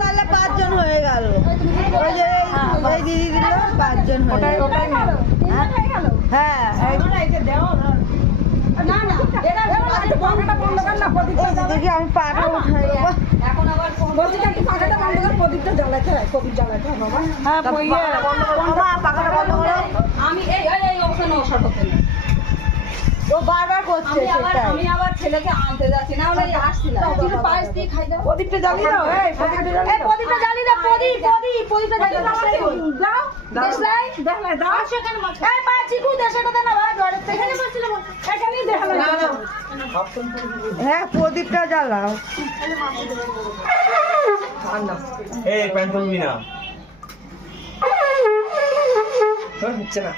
তাহলে 5 জন হয়ে গেল। ওই যে ওই দিদি দিল 5 জন হয়ে গেল। হ্যাঁ দেখি আমি পাটা উঠাই দেবো। প্রদীপটা জ্বালাতে হয়, প্রদীপ জ্বালাতে হয় বাবা। হ্যাঁ পাখাটা বন্ধ করো। আমি এই ওখানে ওষা করতে না। ও বারবার করছে সেটাই। আমি আবার ছেলেকে আনতে যাচ্ছি না, ওই আসছিলাম। তুমি পায়েস দিয়ে খাই দাও। প্রদীপটা জ্বালিয়ে দাও। এই প্রদীপটা জ্বালিয়ে দাও। প্রদীপটা জ্বালিয়ে দাও। দাও দেশলাই দাও সেখানে মাছ। এই পা চিকু দেশটা দে না ভাই ঘরের থেকে। এখানেই দেখালাম। হ্যাঁ প্রদীপটা জ্বালাও। এই প্যান্ট তুলবি না, হচ্ছে না।